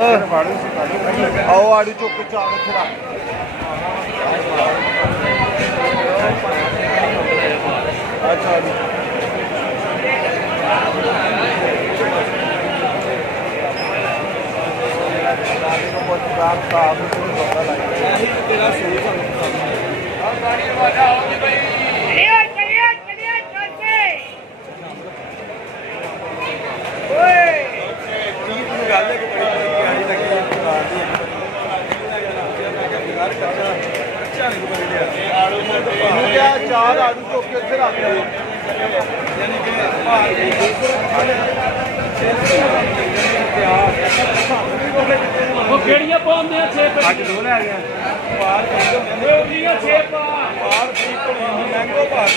आओ आड़ू चुक के चार खड़ा अच्छा चार आलू चौके इतने रख ਕਿਹੜੀਆਂ ਪਾਉਂਦੇ ਆ 6 ਅੱਜ ਦੋ ਲੈ ਗਿਆ ਬਾਹਰ ਰੋਟੀਆਂ 6 ਪਾ ਬਾਹਰ ਠੀਕ ਮੈਂਗੋ ਬਾਹਰ